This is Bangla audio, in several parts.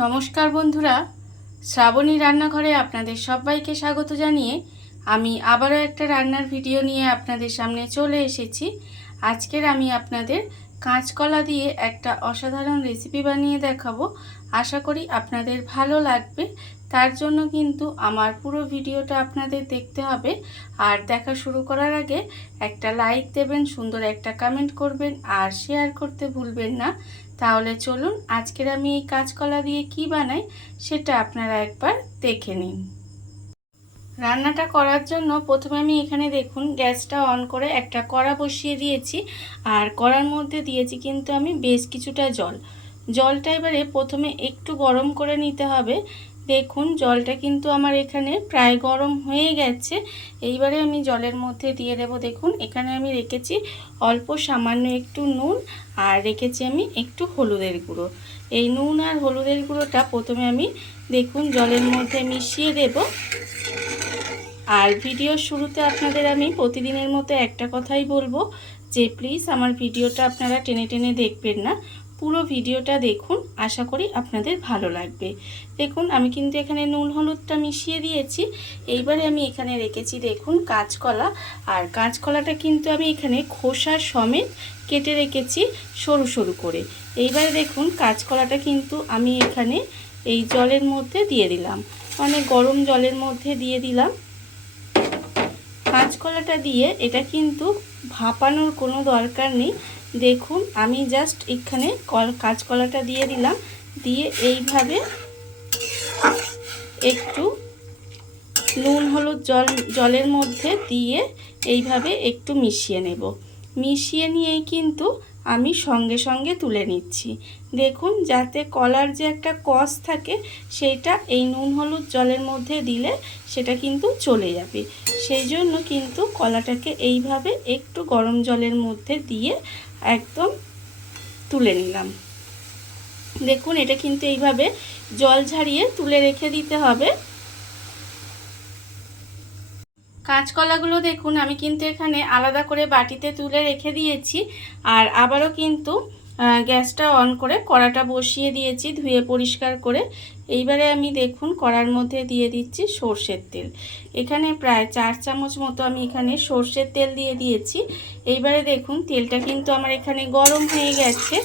নমস্কার বন্ধুরা, শ্রাবণী রান্নাঘরে আপনাদের সবাইকে স্বাগত জানিয়ে আমি আবারও একটা রান্নার ভিডিও নিয়ে আপনাদের সামনে চলে এসেছি। আজকের আমি আপনাদের কাঁচকলা দিয়ে একটা অসাধারণ রেসিপি বানিয়ে দেখাবো। আশা করি আপনাদের ভালো লাগবে। তার জন্য কিন্তু আমার পুরো ভিডিওটা আপনাদের দেখতে হবে। আর দেখা শুরু করার আগে একটা লাইক দেবেন, সুন্দর একটা কমেন্ট করবেন আর শেয়ার করতে ভুলবেন না। তাহলে চলুন আজকের আমি এই কাঁচকলা দিয়ে কি বানাই সেটা আপনারা একবার দেখে নিন। রান্নাটা করার জন্য প্রথমে আমি এখানে দেখুন গ্যাসটা অন করে একটা কড়া বসিয়ে দিয়েছি। আর কড়ার মধ্যে দিয়েছি কিন্তু আমি বেশ কিছুটা জলটা এবারে প্রথমে একটু গরম করে নিতে হবে। দেখুন জলটা কিন্তু আমার এখানে প্রায় গরম হয়ে গেছে। এইবারে আমি জলের মধ্যে দিয়ে দেব। দেখুন এখানে আমি রেখেছি অল্প সামান্য একটু নুন আর রেখেছি আমি একটু হলুদের গুঁড়ো। এই নুন আর হলুদের গুঁড়োটা প্রথমে আমি দেখুন জলের মধ্যে মিশিয়ে দেব। আর ভিডিওর শুরুতে আপনাদের আমি প্রতিদিনের মতো একটা কথাই বলবো যে প্লিজ আমার ভিডিওটা আপনারা টেনে টেনে দেখবেন না, পুরো ভিডিওটা দেখুন, আশা করি আপনাদের ভালো লাগবে। দেখুন আমি কিন্তু এখানে নুন হলুদটা মিশিয়ে দিয়েছি। এইবারে আমি এখানে রেখেছি দেখুন কাঁচকলা। আর কাঁচকলাটা কিন্তু আমি এখানে খোসা সমেত কেটে রেখেছি সরু সরু করে। এইবারে দেখুন কাঁচকলাটা কিন্তু আমি এখানে এই জলের মধ্যে দিয়ে দিলাম, মানে গরম জলের মধ্যে দিয়ে দিলাম। কাঁচকলাটা দিয়ে এটা কিন্তু ভাপানোর কোনো দরকার নেই। দেখুন আমি জাস্ট এখানে কাঁচকলাটা দিয়ে দিলাম, দিয়ে এইভাবে একটু নুন হলুদ জলের মধ্যে দিয়ে এইভাবে একটু মিশিয়ে নেব। মিশিয়ে নিয়েই কিন্তু আমি সঙ্গে সঙ্গে তুলে নিচ্ছি। দেখুন যাতে কলার যে একটা কষ থাকে সেইটা এই নুন হলুদ জলের মধ্যে দিলে সেটা কিন্তু চলে যাবে। সেই জন্য কিন্তু কলাটাকে এইভাবে একটু গরম জলের মধ্যে দিয়ে একদম তুলে নিলাম। দেখুন এটা কিন্তু এইভাবে জল ঝারিয়ে তুলে রেখে দিতে হবে। কাঁচকলাগুলো দেখুন আমি কিন্তু এখানে আলাদা করে বাটিতে তুলে রেখে দিয়েছি। আর আবারও কিন্তু গ্যাসটা অন করে কড়াটা বসিয়ে দিয়েছি ধুয়ে পরিষ্কার করে। এইবারে আমি দেখুন কড়ার মধ্যে দিয়ে দিচ্ছি সর্ষের তেল। এখানে প্রায় 4 চামচ মতো আমি এখানে সর্ষের তেল দিয়ে দিয়েছি। এইবারে দেখুন তেলটা কিন্তু আমার এখানে গরম হয়ে গেছে।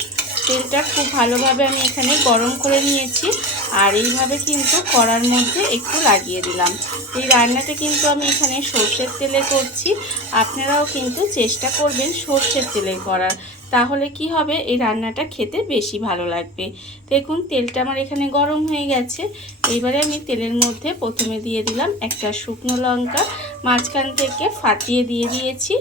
তেলটা খুব ভালোভাবে আমি এখানে গরম করে নিয়েছি। আর এইভাবে কিন্তু কড়ার মধ্যে একটু লাগিয়ে দিলাম। এই রান্নাটা কিন্তু আমি এখানে সর্ষের তেলে করছি। আপনারাও কিন্তু চেষ্টা করবেন সর্ষের তেলে করার, তাহলে কি হবে এই রান্নাটা খেতে বেশি ভালো লাগবে। দেখুন তেলটা আমার এখানে গরম হয়ে গেছে। এইবারে আমি তেলের মধ্যে প্রথমে দিয়ে দিলাম একটা শুকনো লঙ্কা, মাঝখান থেকে ফাটিয়ে দিয়ে দিয়েছি।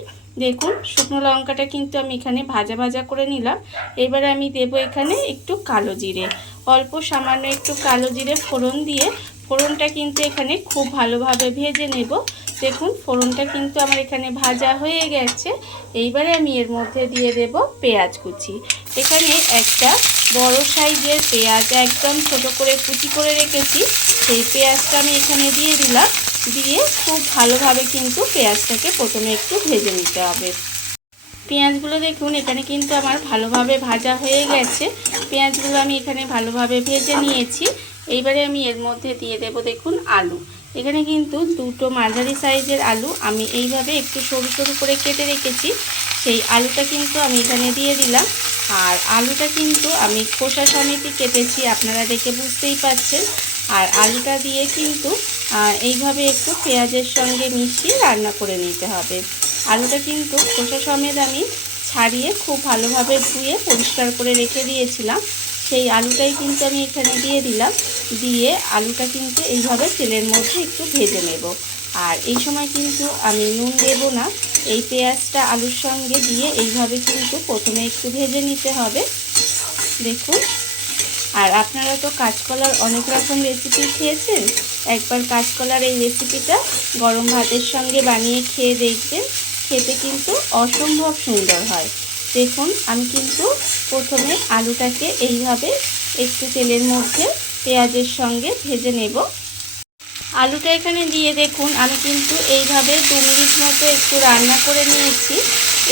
দেখুন শুকনো লঙ্কাটা কিন্তু আমি এখানে ভাজা ভাজা করে নিলাম। এবারে আমি দেব এখানে একটু কালো জিরে, অল্প সামান্য একটু কালো জিরে ফোড়ন দিয়ে ফোড়নটা কিন্তু এখানে খুব ভালোভাবে ভেজে নেব। দেখুন ফোড়নটা কিন্তু আমার এখানে ভাজা হয়ে গেছে। এইবারে আমি এর মধ্যে দিয়ে দেব পেঁয়াজ কুচি। এখানে একটা বড় সাইজের পেঁয়াজ একদম ছোট করে কুচি করে রেখেছি, সেই পেঁয়াজটা আমি এখানে দিয়ে দিলাম। দিয়ে খুব ভালোভাবে কিন্তু পেঁয়াজটাকে প্রথমে একটু ভেজে নিতে হবে। পেঁয়াজগুলো দেখুন এখানে কিন্তু আমার ভালোভাবে ভাজা হয়ে গেছে। পেঁয়াজগুলো আমি এখানে ভালোভাবে ভেজে নিয়েছি। এইবারে আমি এর মধ্যে দিয়ে দেব দেখুন আলু। এখানে কিন্তু দুটো মাঝারি সাইজের আলু আমি এইভাবে একটু সরু সরু করে কেটে রেখেছি, সেই আলুটা কিন্তু আমি এখানে দিয়ে দিলাম। আর আলুটা কিন্তু আমি খোসা সমেতই কেটেছি, আপনারা দেখে বুঝতেই পারছেন। আর আলুটা দিয়ে কিন্তু এইভাবে একটু পেঁয়াজের সঙ্গে মিশিয়ে রান্না করে নিতে হবে। আলুটা কিন্তু খোসা সমেত আমি ছাড়িয়ে খুব ভালোভাবে ধুয়ে পরিষ্কার করে রেখে দিয়েছিলাম। সেই আলুটাই কিন্তু আমি এখানে দিয়ে দিলাম। দিয়ে আলুটা কিন্তু এইভাবে তেলের মধ্যে একটু ভেজে নেব। আর এই সময় কিন্তু আমি নুন দেব না, এই পেঁয়াজটা আলুর সঙ্গে দিয়ে এইভাবে কিন্তু প্রথমে একটু ভেজে নিতে হবে। দেখুন আর আপনারা তো কাঁচকলার অনেক রকম রেসিপি খেয়েছেন, একবার কাঁচকলার এই রেসিপিটা গরম ভাতের সঙ্গে বানিয়ে খেয়ে দেখবেন, খেতে কিন্তু অসম্ভব সুন্দর হয়। দেখুন আমি কিন্তু প্রথমে আলুটাকে এইভাবে একটু তেলের মধ্যে পেঁয়াজের সঙ্গে ভেজে নেব। আলুটা এখানে দিয়ে দেখুন আমি কিন্তু এইভাবে 2 মিনিট মতো একটু রান্না করে নিয়েছি।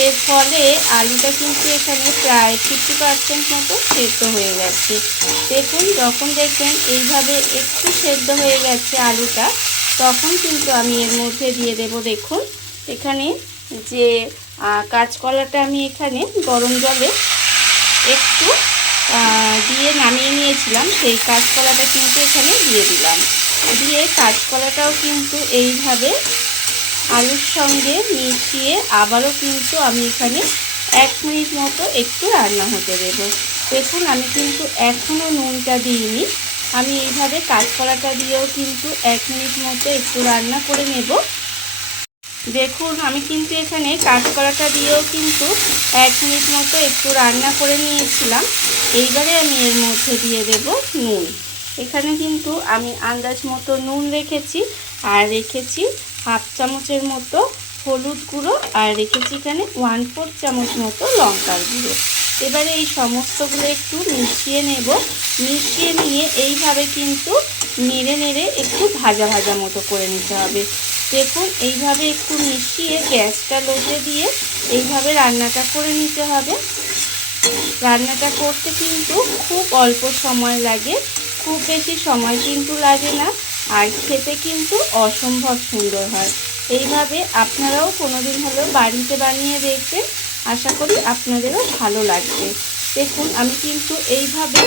এর ফলে আলুটা কিন্তু এখানে প্রায় 50% মতো সেদ্ধ হয়ে গেছে। দেখুন, যখন দেখবেন এইভাবে একটু সেদ্ধ হয়ে গেছে আলুটা, তখন কিন্তু আমি এর মধ্যে দিয়ে দেব, দেখুন এখানে যে কাঁচকলাটা আমি এখানে গরম জলে একটু দিয়ে নামিয়ে নিয়েছিলাম, সেই কাঁচকলাটা কিন্তু এখানে দিয়ে দিলাম। দিয়ে কাঁচকলাটাও কিন্তু এইভাবে আলুর সঙ্গে মিশিয়ে আবারও কিন্তু আমি এখানে 1 মিনিট মতো একটু রান্না হতে দেব। দেখুন, আমি কিন্তু এখনও নুনটা দিইনি। আমি এইভাবে কাঁচকলাটা দিয়েও কিন্তু 1 মিনিট মতো একটু রান্না করে নেব। দেখুন, আমি কিন্তু এখানে কাঁচকলাটা দিয়েও কিন্তু 1 মিনিট মতো একটু রান্না করে নিয়েছিলাম। এইবারে আমি এর মধ্যে দিয়ে দেব নুন। এখানে কিন্তু আমি আন্দাজ মতো নুন রেখেছি, আর রেখেছি হাফ চামচের মতো হলুদ গুঁড়ো, আর রেখেছি এখানে 1/4 চামচ মতো লঙ্কার গুঁড়ো। এবারে এই সমস্তগুলো একটু মিশিয়ে নেব। মিশিয়ে নিয়ে এইভাবে কিন্তু নেড়ে নেড়ে একটু ভাজা ভাজা মতো করে নিতে হবে। দেখুন, এইভাবে একটু মিশিয়ে গ্যাসটা লোতে দিয়ে এইভাবে রান্নাটা করে নিতে হবে। রান্নাটা করতে কিন্তু খুব অল্প সময় লাগে, খুব বেশি সময় কিন্তু লাগে না, আর খেতে কিন্তু অসম্ভব সুন্দর হয়। এইভাবে আপনারাও কোনোদিন হলেও বাড়িতে বানিয়ে দেখবেন, আশা করি আপনাদেরও ভালো লাগবে। দেখুন, আমি কিন্তু এইভাবে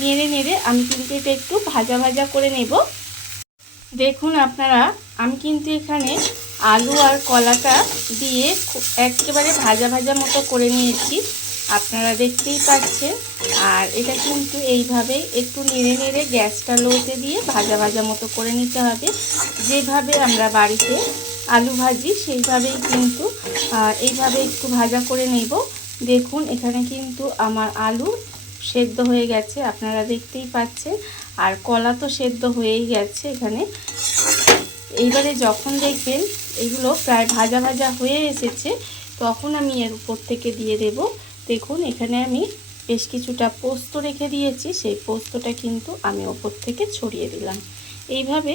নেড়ে নেড়ে আমি কিন্তু এটা একটু ভাজা ভাজা করে নেব। দেখুন আপনারা, আমি কিন্তু এখানে আলু আর কলাটা দিয়ে একেবারে ভাজা ভাজা মতো করে নিয়েছি, আপনারা দেখতেই পাচ্ছেন। আর এটা কিন্তু এইভাবেই একটু নেড়ে নেড়ে গ্যাসটা লোতে দিয়ে ভাজা ভাজা মতো করে নিতে হবে। যেভাবে আমরা বাড়িতে আলু ভাজি সেইভাবেই কিন্তু এইভাবে একটু ভাজা করে নেব। দেখুন, এখানে কিন্তু আমার আলু সেদ্ধ হয়ে গেছে, আপনারা দেখতেই পাচ্ছেন, আর কলা তো সেদ্ধ হয়েই গেছে এখানে। এইবারে যখন দেখবেন এগুলো প্রায় ভাজা ভাজা হয়ে এসেছে, তখন আমি এর উপর থেকে দিয়ে দেব। দেখুন, এখানে আমি বেশ কিছুটা পোস্ত রেখে দিয়েছি, সেই পোস্তটা কিন্তু আমি ওপর থেকে ছড়িয়ে দিলাম। এইভাবে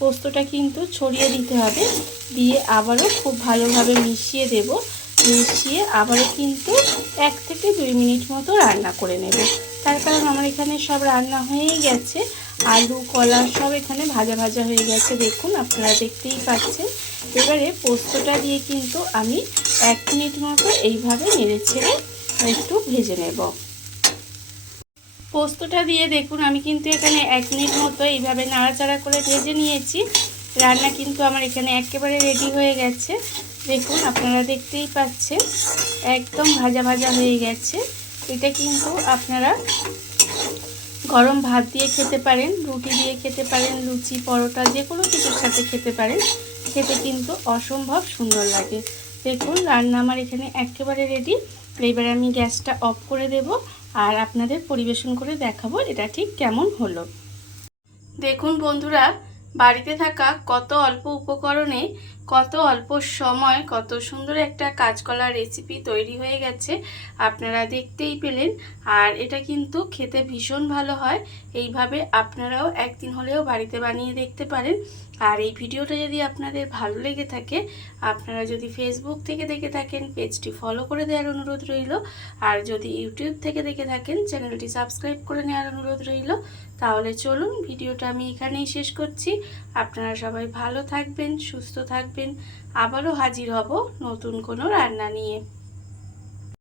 পোস্তটা কিন্তু ছড়িয়ে দিতে হবে। দিয়ে আবারও খুব ভালোভাবে মিশিয়ে দেব। মিশিয়ে আবারও কিন্তু 1 থেকে 2 মিনিট মতো রান্না করে নেব। তার কারণ আমার এখানে সব রান্না হয়েই গেছে, আলু কলা সব এখানে ভাজা ভাজা হয়ে গেছে। দেখুন, আপনারা দেখতেই পাচ্ছেন। এবারে পোস্তটা দিয়ে কিন্তু আমি 1 মিনিট মতো এইভাবে নেড়ে ছেড়ে একটু ভেজে নেব। পোস্তটা দিয়ে দেখুন, আমি কিন্তু এখানে 1 মিনিট মতো এইভাবে নাড়াচাড়া করে ভেজে নিয়েছি। রান্না কিন্তু আমার এখানে একেবারে রেডি হয়ে গেছে। দেখুন, আপনারা দেখতেই পাচ্ছেন, একদম ভাজা ভাজা হয়ে গেছে। এটা কিন্তু আপনারা গরম ভাত দিয়ে খেতে পারেন, রুটি দিয়ে খেতে পারেন, লুচি পরোটা যে কোনো কিছুর সাথে খেতে পারেন। খেতে কিন্তু অসম্ভব সুন্দর লাগে। দেখুন, রান্না আমার এখানে একেবারে রেডি। এবারে আমি গ্যাসটা অফ করে দেব, আর আপনাদের পরিবেশন করে দেখাবো এটা ঠিক কেমন হলো। দেখুন বন্ধুরা, বাড়িতে থাকা কত অল্প উপকরণে কত অল্প সময় কত সুন্দর একটা কাঁচকলার রেসিপি তৈরি হয়ে গেছে, আপনারা দেখতেই পেলেন। আর এটা কিন্তু খেতে ভীষণ ভালো হয়। এইভাবে আপনারাও একদিন হলেও বাড়িতে বানিয়ে দেখতে পারেন। আর এই ভিডিওটা যদি আপনাদের ভালো লেগে থাকে, আপনারা যদি ফেসবুক থেকে দেখে থাকেন, পেজটি ফলো করে দেওয়ার অনুরোধ রইল। আর যদি ইউটিউব থেকে দেখে থাকেন, চ্যানেলটি সাবস্ক্রাইব করে নেওয়ার অনুরোধ রইল। তাহলে চলুন, ভিডিওটা আমি এখানেই শেষ করছি। আপনারা সবাই ভালো থাকবেন, সুস্থ থাকবেন। আবারও হাজির হব নতুন কোনো রান্না নিয়ে।